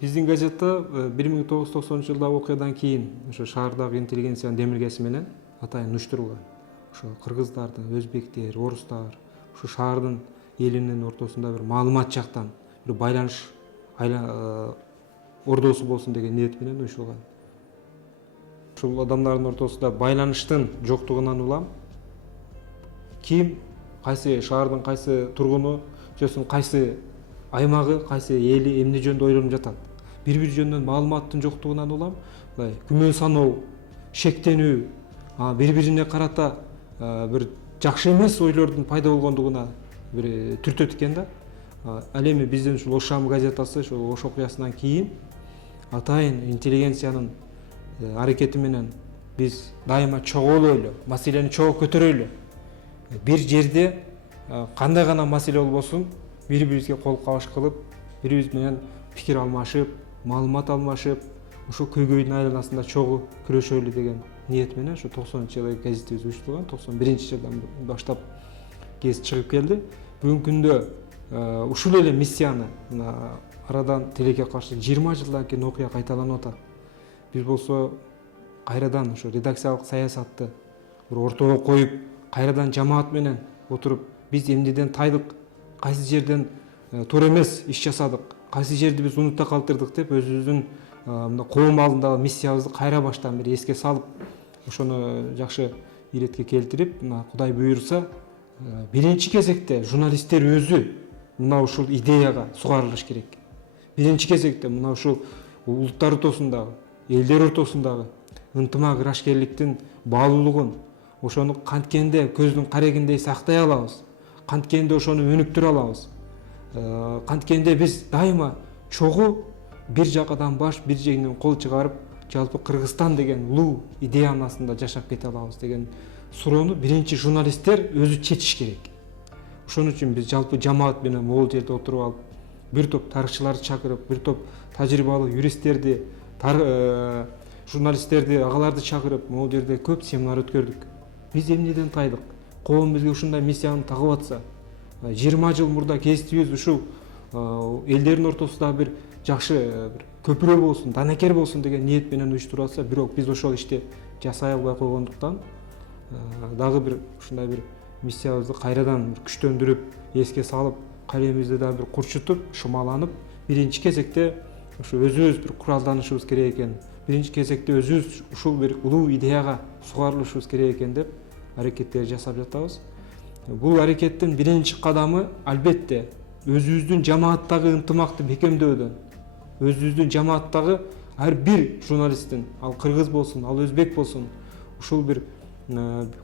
Биздин газетта 1990 жылдагы окуядан кийин ошо шаардагы интеллигенциянын демилгеси менен атайын уюштурулган. Ошо кыргыздардын, өзбектер, орустар, ошо шаардын элинин ортосунда бир маалымат жактан бир байланыш ордосу болсун деген ниет менен уюштурулган. Ушул адамдардын ортосунда байланыштын жоктугунан улам ким кайсы шаардын кайсы тургуну, жөсүн кайсы аймагы, кайсы эли эмне жөнүндө ойлонуп жатат. Бири-бири жөнүнөн маалыматтын жоктугунан улам мындай күмөн саноо, шектенүү, бири-бирине карата бир жакшы эмес ойлордун пайда болгондугуна бир түртөт экен да. Ал эми биздин ушул Ош Шам газетасы ошол Ош окуясынан кийин атайын интеллигенциянын аракети менен биз дайыма чогуу эле маселени чогуу көтөрөйлү. Бир жерде кандай гана маселе болбосун бири-бирибизге кол кабыш кылып, бири-бириз менен пикир алмашып, маалымат алмашып, ошо көйгөйдүн айланасында чогуу күрөшөлү деген ниет менен ошо 90-жылы газетибиз уюштурулган. 91-жылдан баштап гезит чыгып келди. Бүгүнкү күндө ушул эле миссияны арадан тилекке каршы 20 жылдан кийин окуя кайталанып атат. Биз болсо кайрадан ошо редакциялык саясатты бир ортого коюп, кайрадан жамаат менен отуруп, биз эмнеден тайдык, кайсы жерден туура эмес иш жасадык, кайсы жерди биз унутта калтырдык деп өзүбүздүн мына коом алдындагы миссиябызды кайра баштан бир эске салып, ошону жакшы иретке келтирип, мына Кудай буйруса, биринчи кезекте журналисттер өзү мына ушул идеяга сугарылыш керек. Биринчи кезекте мына ушул улуттар ортосундагы, элдер ортосундагы ынтымак ырашкерликтин баалуулугун, ошону канткенде көздүн карегиндей сактай алабыз, канткенде ошону өнүктүрө алабыз, канткенде биз дайыма чогуу бир жакадан баш, бир жеңден кол чыгарып, жалпы Кыргызстан деген улуу идеянын астында жашап кете алабыз деген суроону биринчи журналисттер өзү чечиш керек. Ошон үчүн биз жалпы жамаат менен могул жерде отуруп алып, бир топ тарыхчыларды чакырып, бир топ тажрыйбалуу юристтерди, журналисттерди, агаларды чакырып, могул жерде көп семинар өткөрдүк. Биз эмнеден тайдык? Коом бизге ушундай миссияны тагып атса, 20 жыл мурда кесибиз ушул элдердин ортосунда бир жакшы көпүрө болсун, данакер болсун деген ниет менен уюштуруп атса, бирок биз ошол ишти жасай албай койгондуктан дагы бир ушундай бир миссиябызды кайрадан күчтөндүрүп, эске салып, калемибизди дагы бир курчутуп, шумаланып, биринчи кезекте ушу өзүбүз бир куралданышыбыз керек экен. Биринчи кезекте өзүбүз ушул бир улуу идеяга сугарылышыбыз керек экен деп аракеттер жасап жатабыз. Бул аракеттин биринчи кадамы албетте өзүбүздүн жамааттагы ынтымакты бекемдөөдөн, өзүбүздүн жамааттагы ар бир журналисттин, ал кыргыз болсун, ал өзбек болсун, ушул бир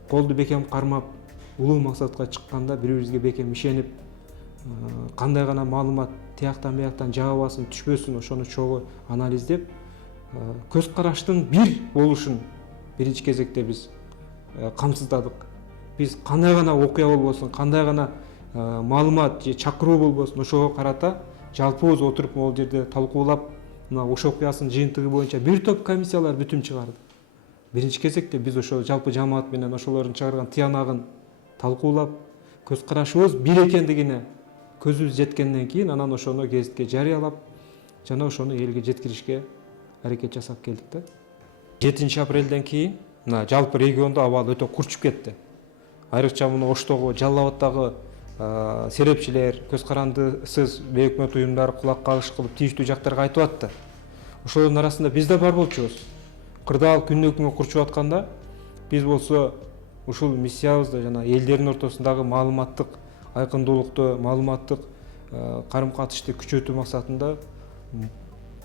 колду бекем кармап, улуу максатка чыкканда бири-бирибизге бекем ишенип, кандай гана маалымат тияктан бияктан жагабасын, түшпөсүн, ошону чогуу анализдеп, көз караштын бир болушун биринчи кезекте биз камсыздадык. Биз кандай гана окуя болбосун, кандай гана маалымат же чакыруу болбосун, ошого карата жалпыбыз отуруп могул жерде талкуулап, мына Ош окуясынын жыйынтыгы боюнча бир топ комиссиялар бүтүм чыгарды. Биринчи кезекте биз ошол жалпы жамаат менен ошолордун чыгарган тыянагын талкуулап, көз карашыбыз бир экендигине көзүбүз жеткенден кийин анан ошону гезитке жарыялап, жана ошону элге жеткиришке аракет жасап келдик да. 7-апрелден кийин мына жалпы региондо абал өтө курчуп кетти. Айрыкча муну Оштогу, Жалал Абадтагы серепчилер, көз карандысыз бейөкмөт уюмдар кулак кагыш кылып тийиштүү жактарга айтып атты. Ошолордун арасында биз да бар болчубуз. Кырдаал күндөн күнгө курчуп атканда, биз болсо ушул миссиябызды жана элдердин ортосундагы маалыматтык айкындуулукту, маалыматтык карым-катышты күчөтүү максатында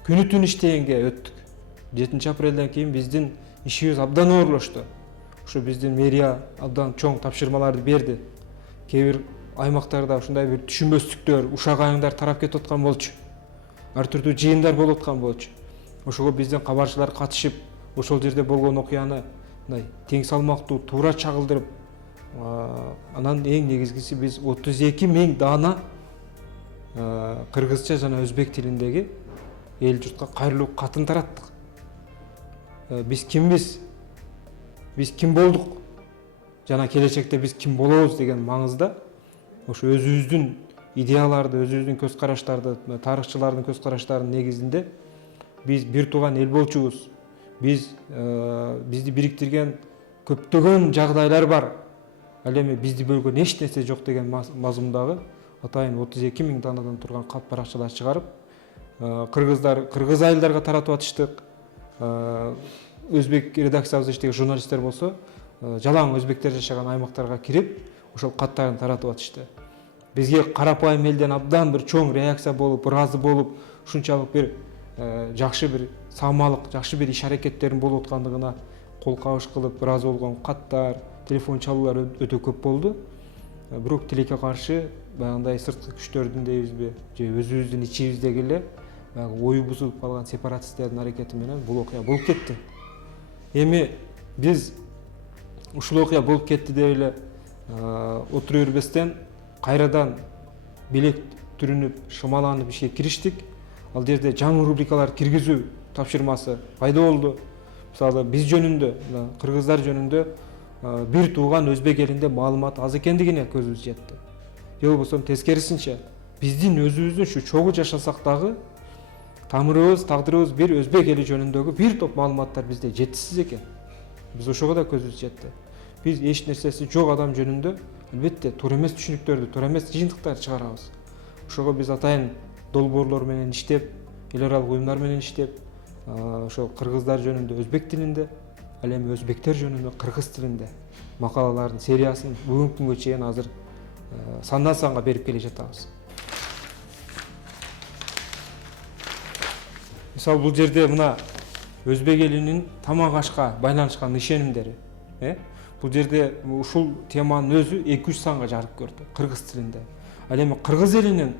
күнү түн иштегенге өттүк. 7-апрелден кийин биздин ишибиз абдан оорлошту. Ушу биздин мэрия абдан чоң тапшырмаларды берди. Кээ бир аймактарда ушундай бир түшүнбөстүктөр, ушак айыңдар тарап кетип аткан болчу. Ар түрдүү жыйындар болуп аткан болчу. Ошого биздин кабарчылар катышып, ошол жерде болгон окуяны мындай тең салмактуу туура чагылдырып, анан эң негизгиси биз 32 000 даана кыргызча жана өзбек тилиндеги эл журтка кайрылуу катын тараттык. Биз кимбиз? Биз ким болдук? Жана келечекте биз ким болобуз деген маңызда ошо өзүбүздүн идеяларды, өзүбүздүн көз караштарды, тарыхчылардын көз караштарынын негизинде биз бир тууган эл болчубуз. Бизди бириктирген көптөгөн жагдайлар бар. Ал эми бизди бөлгөн эч нерсе жок деген мазмундагы атайын 32 000 данадан турган кат баракчалар чыгарып, кыргыз айылдарга таратып атыштык. Өзбек редакциябызда иштеген журналисттер болсо, жалаң өзбектер жашаган аймактарга кирип, ошол каттарын таратып атышты. Бизге карапайым элден абдан бир чоң реакция болуп, ыраазы болуп, ушунчалык бир жакшы бир саамалык, жакшы бир иш аракеттердин болуп аткандыгына кол кабыш кылып ыраазы болгон каттар, телефон чалуулар өтө көп болду. Бирок тилекке каршы баягындай сырткы күчтөрдүн дейбизби, же өзүбүздүн ичибиздеги эле ою бузулуп калган сепаратисттердин аракети менен бул окуя болуп кетти. Эми биз ушул окуя болуп кетти деп эле отура бербестен кайрадан белек түрүнүп, шымаланып ишке кириштик. Ал жерде жаңы рубрикалар киргизүү тапшырмасы пайда болду. Мисалы биз жөнүндө, кыргыздар жөнүндө бир тууган өзбек элинде маалымат аз экендигине көзүбүз жетти. Же болбосо тескерисинче, биздин өзүбүздүн ушу чогуу жашасак дагы тамырыбыз, тагдырыбыз бир өзбек эли жөнүндөгү бир топ маалыматтар бизде жетишсиз экен. Биз ошого да көзүбүз жетти. Биз эч нерсеси жок адам жөнүндө албетте туура эмес түшүнүктөрдү, туура эмес жыйынтыктарды чыгарабыз. Ошого биз атайын долбоорлор менен иштеп, эл аралык уюмдар менен иштеп, ошол кыргыздар жөнүндө өзбек тилинде, ал эми өзбектер жөнүндө кыргыз тилинде макалалардын сериясын бүгүнкү күнгө чейин азыр сандан санга берип келе жатабыз. Мисалы бул жерде мына өзбек элинин тамак ашка байланышкан ишенимдери, бул жерде ушул теманын өзү 2-3 санга жарык көрдү кыргыз тилинде. Ал эми кыргыз элинин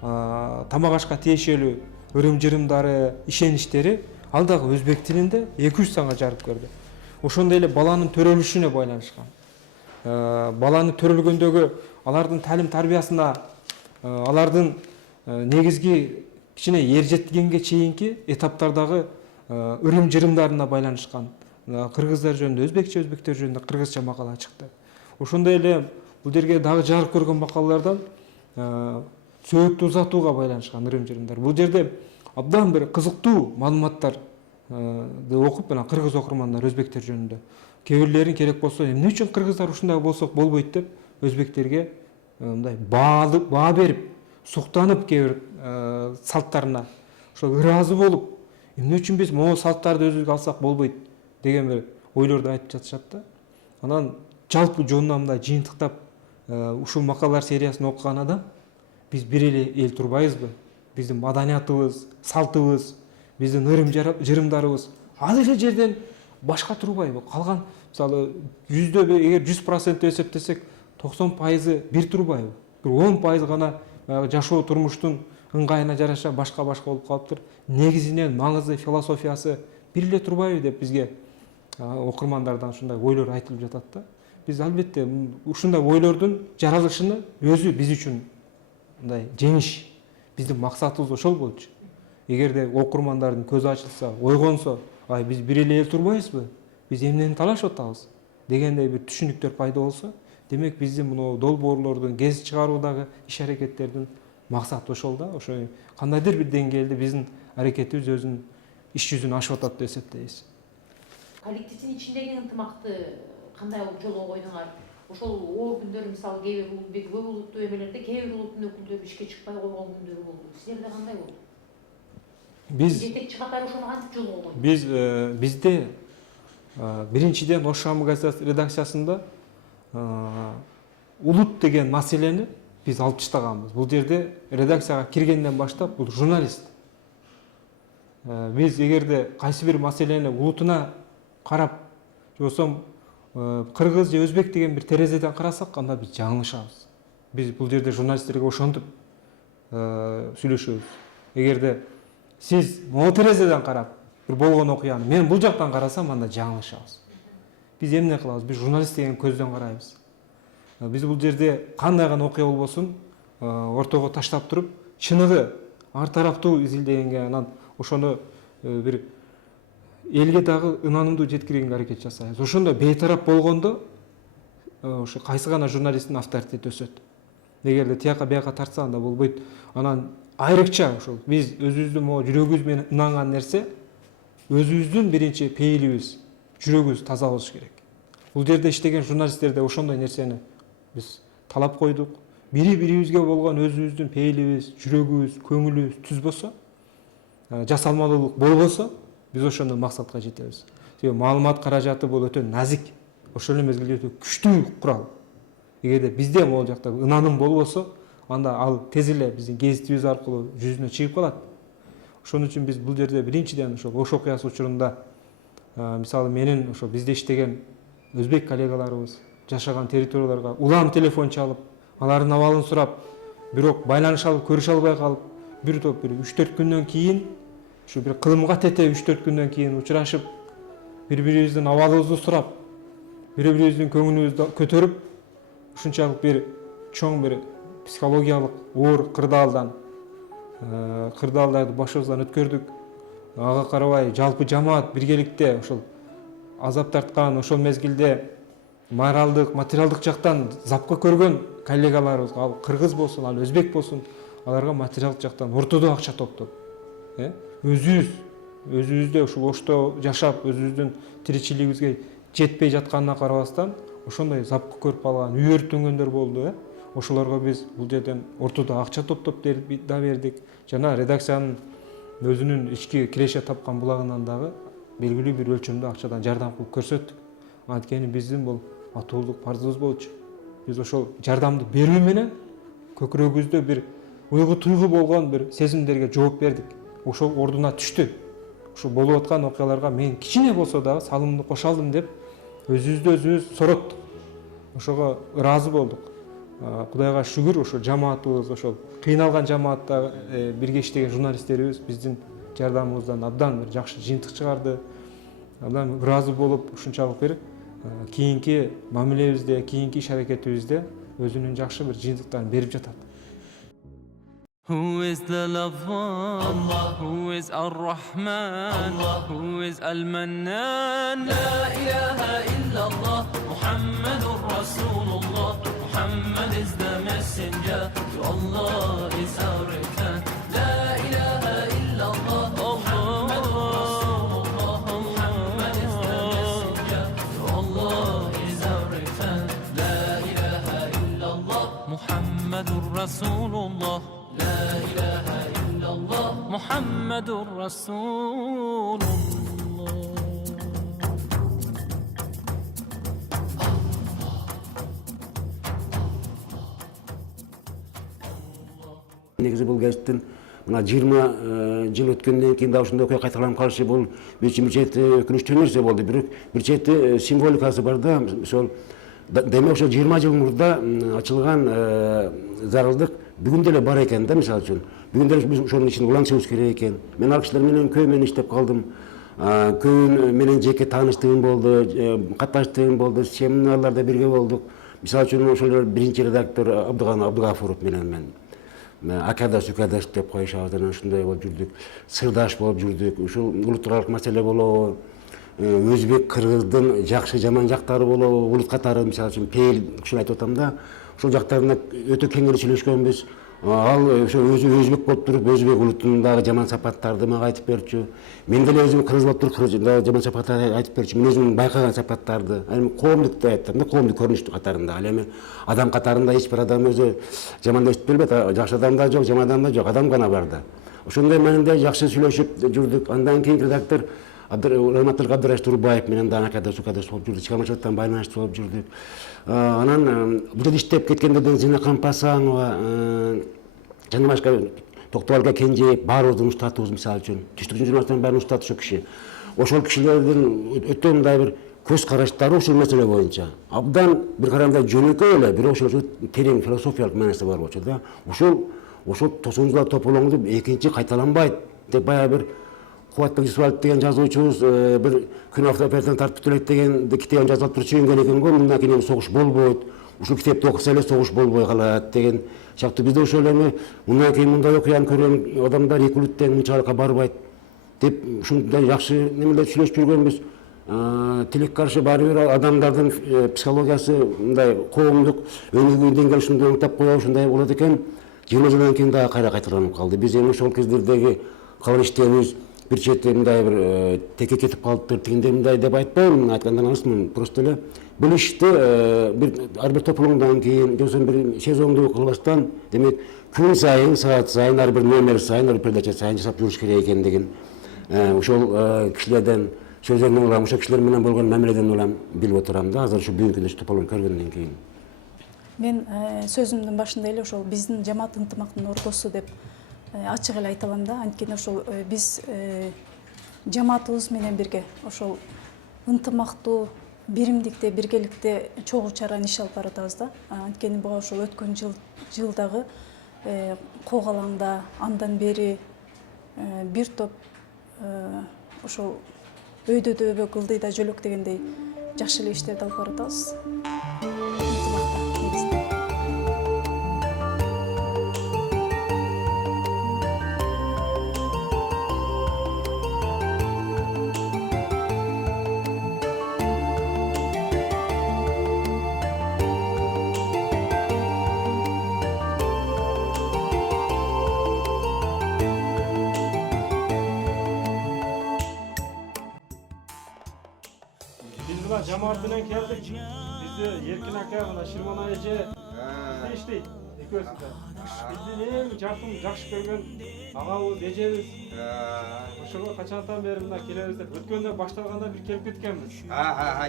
тамак ашка тиешелүү ырым-жырымдары, ишеништери ал дагы өзбек тилинде 2-3 санга жарык көрдү. Ошондой эле баланын төрөлүшүнө байланышкан. Баланы төрөлгөндөгү алардын талим тарбиясына, алардын негизги кичине ер жеткенге чейинки этаптардагы ырым-жырымдарына байланышкан кыргыздар жөнүндө өзбекче, өзбектер жөнүндө кыргызча макала чыкты. Ошондой эле бул жерге дагы жарык көргөн макалалардан сөөттү узатууга байланышкан ырым-жырымдар. Бул жерде абдан бир кызыктуу маалыматтарды окуп, мына кыргыз окурмандар өзбектер жөнүндө кээ бирлерин керек болсо эмне үчүн кыргыздар ушундай болсок болбойт деп өзбектерге мындай баа берип, суктанып кээ бир салттарына ошо ыраазы болуп, эмне үчүн биз могу салттарды өзүбүзгө алсак болбойт деген бир ойлорду айтып жатышат да. Анан жалпы жонуна мындай жыйынтыктап ушул макалалар сериясын окуган адам биз бир эле эл турбайбызбы? Биздин маданиятыбыз, салтыбыз, биздин ырым-жырымдарыбыз ал эле жерден башка турбайбы? Калган мисалы эгер 100% эсептесек 90% бир турбайбы? Бир 10% гана жашоо турмуштун ыңгайына жараша башка болуп калыптыр. Негизинен маңызы, философиясы бир эле турбайбы деп бизге окурмандардан ушундай ойлор айтылып жатат да. Биз албетте ушундай ойлордун жаралышыны өзү биз үчүн мындай жеңиш, биздин максатыбыз ошол болчу. Эгерде окурмандардын көзү ачылса, ойгонсо, биз бир эле эл турбайбызбы? Биз эмнени талашып атабыз дегендей бир түшүнүктөр пайда болсо, демек биздин мына долбоорлордун, гезит чыгаруудагы иш аракеттердин максаты ошол да. Ошо кандайдыр бир деңгээлде биздин аракетибиз өзүнүн иш жүзүн ашып атат деп эсептейбиз. Коллективдин ичиндеги ынтымакты кандай жолго койдуңар? Ошол оор күндөр мисалы кээ бир көп улуттуу эмелерде кээ бир улуттун өкүлдөрү ишке чыкпай койгон күндөрү болду. Силерде кандай болду? Биз жетекчи катары ошону кантип жолго койдук? Бизде биринчиден Ош шамы газетасы редакциясында улут деген маселени биз алып таштаганбыз. Бул жерде редакцияга киргенден баштап бул журналист. Биз эгерде кайсы бир маселени улутуна карап, же болбосо кыргыз же өзбек деген бир терезеден карасак, анда биз жаңылышабыз. Биз бул жерде журналисттерге ошентип сүйлөшөбүз. Эгерде сиз могу терезеден карап бир болгон окуяны мен бул жактан карасам, анда жаңылышабыз. Биз эмне кылабыз? Биз журналист деген көздөн карайбыз. Биз бул жерде кандай гана окуя болбосун ортого таштап туруп, чыныгы ар тараптуу изилдегенге, анан ошону бир элге дагы ынанымдуу жеткиргенге аракет жасайбыз. Ошондо бейтарап болгондо ошо кайсы гана журналисттин авторитети өсөт. эгерде тияка бияка тартсаң да болбойт. Анан айрыкча ошол биз өзүбүздүн могу жүрөгүбүз менен ынанган нерсе өзүбүздүн биринчи пейилибиз, жүрөгүбүз таза болуш керек. Бул жерде иштеген журналисттер да ошондой нерсени биз талап койдук. Бири бирибизге болгон өзүбүздүн пейилибиз, жүрөгүбүз, көңүлүбүз түз болсо, жасалмалуулук болбосо, биз ошондой максатка жетебиз. Себеби маалымат каражаты бул өтө назик, ошол эле мезгилде өтө күчтүү курал. Эгерде бизде могул жакта ынаным болбосо, анда ал тез эле биздин гезитибиз аркылуу жүзүнө чыгып калат. Ошон үчүн биз бул жерде биринчиден ошол Ош окуясы учурунда мисалы менин ошо бизде иштеген өзбек коллегаларыбыз жашаган территорияларга улам телефон чалып, алардын абалын сурап, бирок байланыша алып, көрүшө албай калып, бир топ бир 3-4 күндөн кийин, ушу бир кылымга тете 3-4 күндөн кийин учурашып, бири-бирибиздин абалыбызды сурап, бири-бирибиздин көңүлүбүздү көтөрүп, ушунчалык бир чоң бир психологиялык оор кырдаалдарды башыбыздан өткөрдүк. Ага карабай жалпы жамаат биргеликте ошол азап тарткан, ошол мезгилде моралдык, материалдык жактан запка көргөн коллегаларыбызга, ал кыргыз болсун, ал өзбек болсун, аларга материалдык жактан ортодо акча топтоп, өзүбүздө ушул Ошто жашап, өзүбүздүн тиричилигибизге жетпей жатканына карабастан, ошондой запка көрүп калган, үй өртөнгөндөр болду. Ошолорго биз бул жерден ортодо акча топтоп да бердик. Жана редакциянын өзүнүн ички киреше тапкан булагынан дагы белгилүү бир өлчөмдө акчадан жардам кылып көрсөттүк. Анткени биздин бул атуулук парзыбыз болчу. Биз ошол жардамды берүү менен көкүрөгүбүздө бир уйгу туйгу болгон бир сезимдерге жооп бердик. Ошол ордуна түштү. Ушул болуп аткан окуяларга мен кичине болсо дагы салымымды кошо алдым деп өзүбүздү өзүбүз сороттук. Ошого ыраазы болдук. Кудайга шүгүр, ошол жамаатыбыз, ошол кыйналган жамаатта бирге иштеген журналисттерибиз биздин жардамыбыздан абдан бир жакшы жыйынтык чыгарды. Абдан ыраазы болуп, ушунчалык бир кийинки мамилебизде, кийинки иш аракетибизде өзүнүн жакшы бир жыйынтыктарын берип жатат. Who is the loved one? Allah. Who is Ar-Rahman? Allah. Who is Al-Mannan? La ilaha illallah. Muhammadur Rasulullah. Muhammad is the messenger. To Allah is our return. La ilaha illallah. Muhammadur Rasulullah. Muhammad is the messenger. To Allah is our return. La ilaha illallah. Muhammadur Rasulullah. La ilahe illallah Muhammedur Rasulullah. Негизи бул гезиттин мына 20 жыл өткөндөн кийин да ушундай окуя кайталанып калышы бул бир чети өкүнүчтүү нерсе болду. Бирок бир чети символикасы бар да. Ошол демек ошо 20 жыл мурда ачылган зарылдык бүгүн деле бар экен да. Мисалы үчүн бүгүн деле биз ошонун ичинде улантышыбыз керек экен. Мен ал кишилер менен көй менен иштеп калдым. Көйүн менен жеке тааныштыгым болду, катташтыгым болду, семинарларда бирге болдук. Мисалы үчүн ошол биринчи редактор Абдыгафуров менен мен акадаш укадаш деп коюшабыз, анан ушундай болуп жүрдүк, сырдаш болуп жүрдүк. Ушул улуттук маселе болобу, өзбек кыргыздын жакшы жаман жактары болобу, улут катары мисалы үчүн пейил ушул айтып атам да, ушул жактарына өтө кеңири сүйлөшкөнбүз. Ал ошо өзү өзбек болуп туруп, өзбек улутундагы жаман сапаттарды мага айтып берчү. Мен деле өзүм кыргыз болуп туруп, кыргыздагы жаман сапаттарды айтып берчү. Мен өзүм байкаган сапаттарды, эми коомдук айтам да, коомдук көрүнүштү катарында. Ал эми адам катарында эч бир адам өзү жаман эстеп бербейт. Жакшы адам да жок, жаман адам да жок, адам гана бар да. Ошондой маанинде жакшы сүйлөшүп жүрдүк. Андан кийин редактор Раматылык Абдыраш Турбаев менен да акадаш укадаш болуп жүрдүк, чыгармачылыктан байланыштуу болуп жүрдүк. Анан бул жерде иштеп кеткендерден Зинакан Пасанова, жана башка Токтобалга Кенжеев баарыбыздын уштатыбыз, мисалы үчүн түштүк журналисттин баарын уштат ошол киши. Ошол кишилердин өтө мындай бир көз караштары ушул маселе боюнча абдан бир караганда жөнөкөй эле, бирок ошол терең философиялык мааниси бар болчу да. Ошол тосуңуздар тополоңду экинчи кайталанбайт деп баягы бир Кубатбек Жусупалиев деген жазуучубуз бир күн автоопертен тартып элек деген китебин жазып туруп чыгынган экен го. Мындан кийин согуш болбойт. Ушул китепти окуса эле согуш болбой калат деген сыяктуу. Бизде ошол эми мындан кийин мындай окуяны көргөн адамдар эки улут тең мынчалыкка барбайт деп ушундай жакшы немелер сүйлөшүп жүргөнбүз. тилекке каршы баары бир адамдардын психологиясы мындай коомдук өнүгүү деңгээли ушундай оңтап коюп ушундай болот экен. 20 жылдан кийин дагы кайра кайталанып калды. Биз эми ошол кездердеги кылган иштерибиз бир чети мындай бир теке кетип калыптыр, тигиндей мындай деп айтпайм, айткандан эмесмин. Просто эле бул ишти ар бир топломдон кийин, жоксо бир сезондуу кылбастан, демек күн сайын, саат сайын, ар бир номер сайын, ар бир передача сайын жасап жүрүш керек экендигин ошол кишилерден сөздөрүнөн улам, ошол кишилер менен болгон мамиледен улам билип отурам да, азыр ушу бүгүнкү күндө тополгон көргөндөн кийин. Мен сөзүмдүн башында эле ошол биздин жамаат ынтымактын ортосу деп ачык эле айта алам да. Анткени ошол биз жамаатыбыз менен бирге ошол ынтымактуу, биримдикте, биргеликте чогуу чаран иш алып баратабыз да. Анткени буга ошол өткөн жылдагы Когалаңда андан бери бир топ ошол өйдө дөбө кылдыйда жөлөк дегендей жакшы эле иштерди алып баратабыз. Biz cemaat menен keldik. Bizi Erkin aka, mına Şirman ayıcı işteydi. Ekөөsü de. Bizdin эң жакын, жакшы көргөн агабыз, эжебиз. Ошого качандан бери мына келебиз деп өткөндө башталганда бир келип кеткенбиз.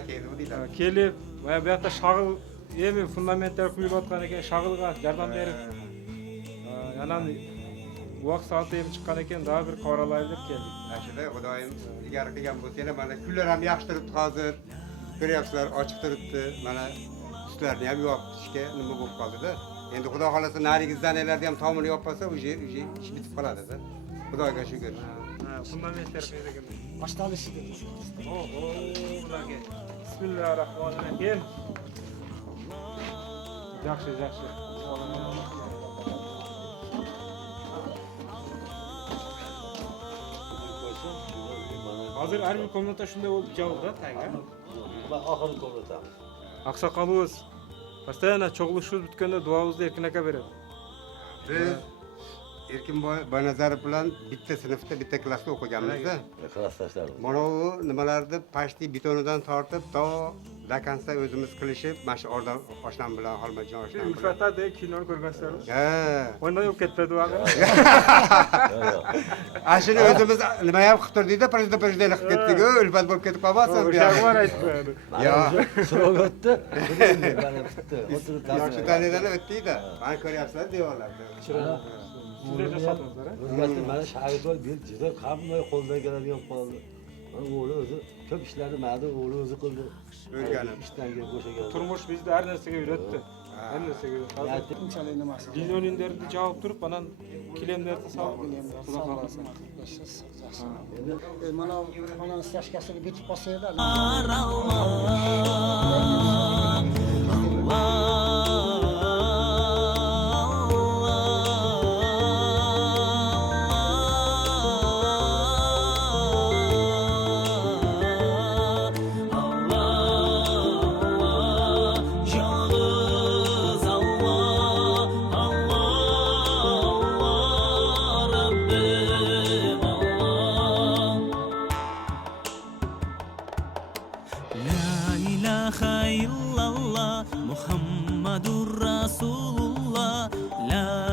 Келип дейт. Келип, буякта шагыл эми фундаменттер куюлуп аткан экен, шагылга жардам берип. Анан убак сааты эми чыккан экен, дагы бир кабарлайлы деп келдик. Ашыда Кудайым игер кылган болсо эле мана күллөр ham жакшы турупты азыр. Көрөсүздөр ачык турупты. Мана üstlerini hem yok işke nima bo'lib qoldi da. Endi Xudo xolasa narigizdan elerdi ham tomini yopmasa uje ish bitib qoladi da. Xudoga shukr. Fundamentler bergen. Başlanışı dedi. Bularga. Bismillahirrahmanirrahim. Yaxshi, yaxshi. Hazır her bir komnata şunda oldu cevabı da tanga. Ahırı konutamız. Аксакалыбыз постоянно чогулушубуз бүткөндө дуабызды Эркин ака берет. Biz Erkin Boynazarov bilan bitta sinfda, bitta klassda o'qiganmiz da. Klassdaşlar. Mana u nimalarni pashti betonidan tortib, to dakansa o'zimiz qilishib, mana shu ordan oshnam bilan, Xolmajon oshnam bilan. Ülfet'te de kinoni ko'rgansizlar. Ha. Onda yo'q ketmedi vaqt. Ashuni o'zimiz nima ham qilib turdik-da, prezident qilib ketdik. Ulfat bo'lib ketib qolmasin. O'sha var aytdi. Ya. Sırok öttü. Bana bitti. Oturup Yaxshi tanidan o'tdik-da. Mana ko'ryapsizlar devorlarda. Sizler jasadыңыздар, O'zgardi, mana shahid bo'l, bir juda hamma qo'ldan keladigan qoldi. O'g'li o'zi ko'p ishlarni ma'da o'g'li o'zi qildi. O'rganib. Ishdan kelib bo'shagan. Turmuş bizde her nersege öğretti. Her nersege öğretti. Bunchalik nimasi? Milyon inderdi cevap durup anan kilemlerdi sağlık. Xudo xolasa. Mana onani stashkasiga bitib qolsa edi. Muhammadur Rasulullah, la